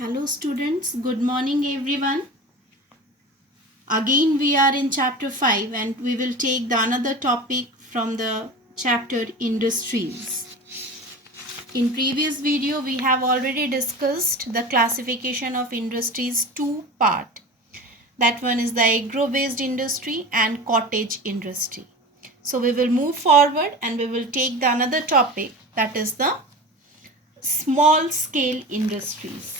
Hello students, good morning everyone. Again we are in chapter 5 and we will take the another topic from the chapter industries. In previous video we have already discussed the classification of industries two part. That one is the agro based industry and cottage industry. So we will move forward and we will take the another topic, that is the small scale industries.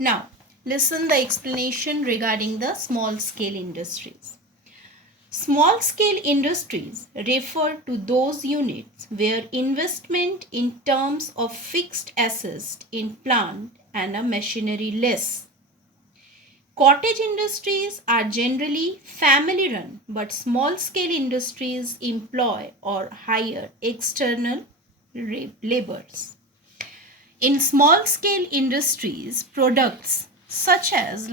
Now, listen the explanation regarding the small scale industries. Small scale industries refer to those units where investment in terms of fixed assets in plant and a machinery less. Cottage industries are generally family run, but small scale industries employ or hire external laborers. In small scale industries, products such as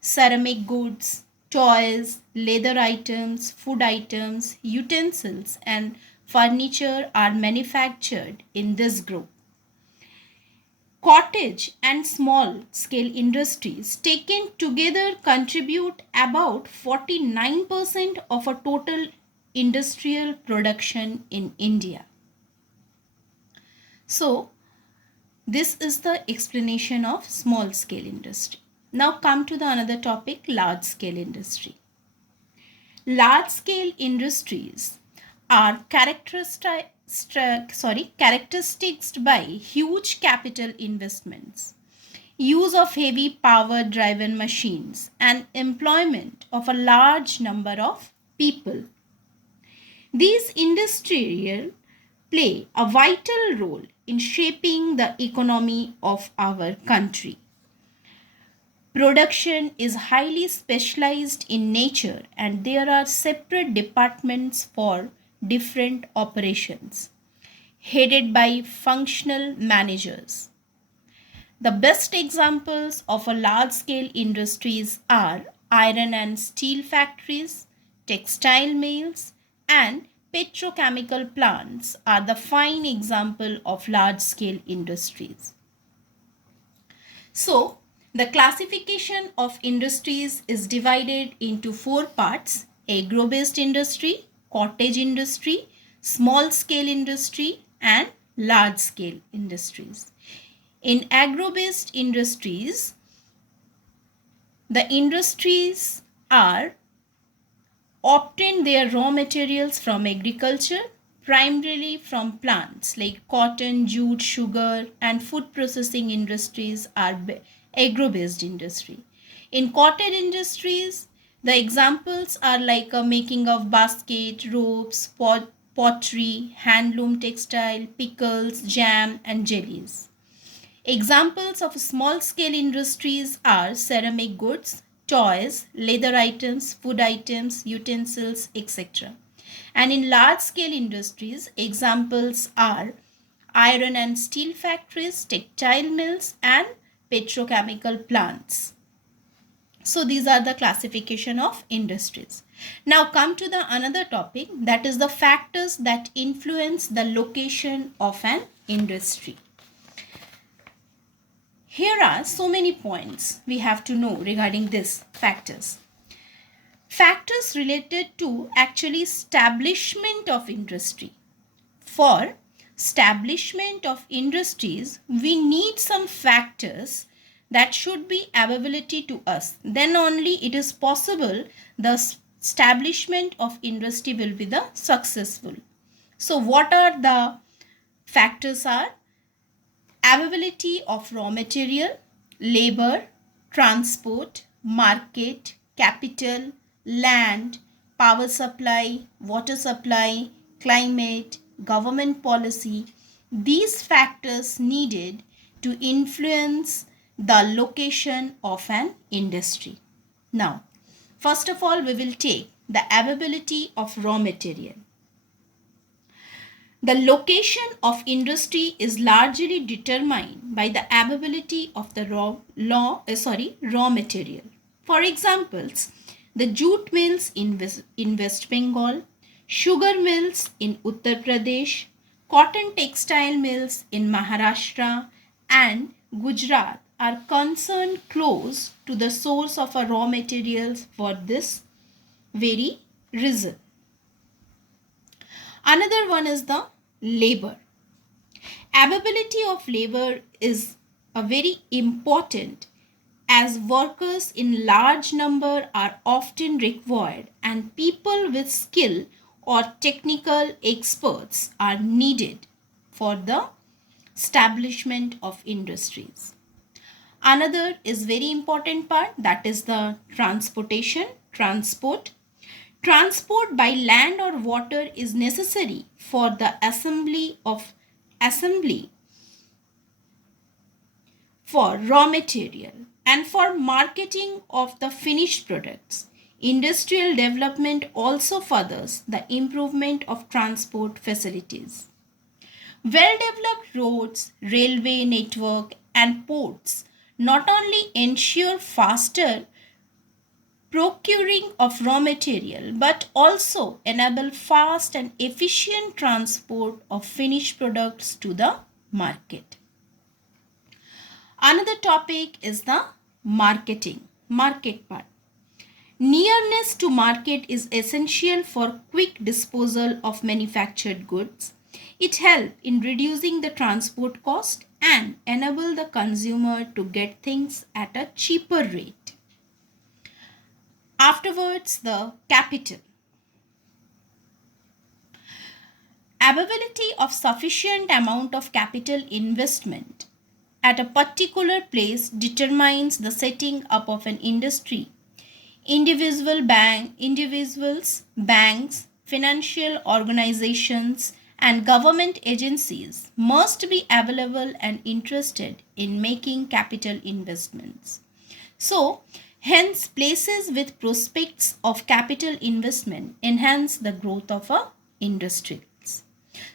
ceramic goods, toys, leather items, food items, utensils and furniture are manufactured in this group. Cottage and small scale industries taken together contribute about 49% of a total industrial production in India. So, this is the explanation of small scale industry. Now come to the another topic, large scale industry. Large scale industries are characterized by huge capital investments, use of heavy power driven machines and employment of a large number of people. These industries play a vital role in shaping the economy of our country. Production is highly specialized in nature and there are separate departments for different operations, headed by functional managers. The best examples of a large scale industries are iron and steel factories, textile mills, and petrochemical plants are the fine example of large scale industries. So, the classification of industries is divided into four parts: agro based industry, cottage industry, small scale industry, and large scale industries. In agro based industries, the industries are obtain their raw materials from agriculture, primarily from plants like cotton, jute, sugar, and food processing industries are agro-based industry. In cottage industries, the examples are like a making of basket, ropes, pottery, handloom textile, pickles, jam, and jellies. Examples of small scale industries are ceramic goods, toys, leather items, food items, utensils, etc. And in large scale industries, examples are iron and steel factories, textile mills, and petrochemical plants. So these are the classification of industries. Now come to the another topic, that is the factors that influence the location of an industry. Here are so many points we have to know regarding these factors. Factors related to actually establishment of industry. For establishment of industries, we need some factors that should be availability to us. Then only it is possible the establishment of industry will be the successful. So what are the factors are? Availability of raw material, labor, transport, market, capital, land, power supply, water supply, climate, government policy. These factors needed to influence the location of an industry. Now, first of all, we will take the availability of raw material. The location of industry is largely determined by the availability of the raw material. For examples, the jute mills in West Bengal, sugar mills in Uttar Pradesh, cotton textile mills in Maharashtra, and Gujarat are concerned close to the source of a raw materials for this very reason. Another one is the labor. Availability of labor is a very important as workers in large number are often required and people with skill or technical experts are needed for the establishment of industries. Another is very important part, that is the transportation, transport. Transport by land or water is necessary for the assembly for raw material and for marketing of the finished products. Industrial development also furthers the improvement of transport facilities. Well developed roads, railway network, and ports not only ensure faster procuring of raw material but also enable fast and efficient transport of finished products to the market. Another topic is the market part. Nearness to market is essential for quick disposal of manufactured goods. It helps in reducing the transport cost and enable the consumer to get things at a cheaper rate. Afterwards, the capital. Availability of sufficient amount of capital investment at a particular place determines the setting up of an industry. Individuals, banks, financial organizations, and government agencies must be available and interested in making capital investments. So, hence, places with prospects of capital investment enhance the growth of a industries.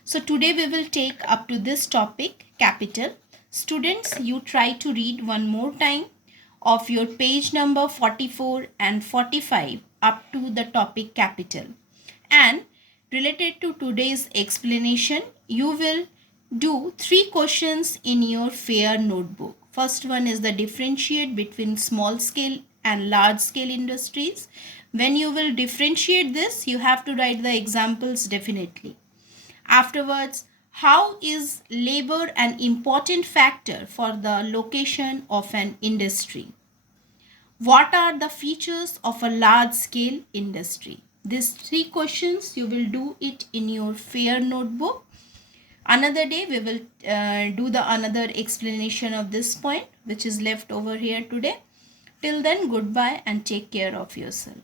So, today we will take up to this topic, capital. Students, you try to read one more time of your page number 44 and 45 up to the topic capital. And related to today's explanation, you will do 3 questions in your fair notebook. First one is the differentiate between small scale and large scale industries. When you will differentiate this, you have to write the examples definitely. Afterwards, how is labor an important factor for the location of an industry? What are the features of a large scale industry? These 3 questions you will do it in your fair notebook. Another day we will do the another explanation of this point which is left over here today. Till then, goodbye and take care of yourself.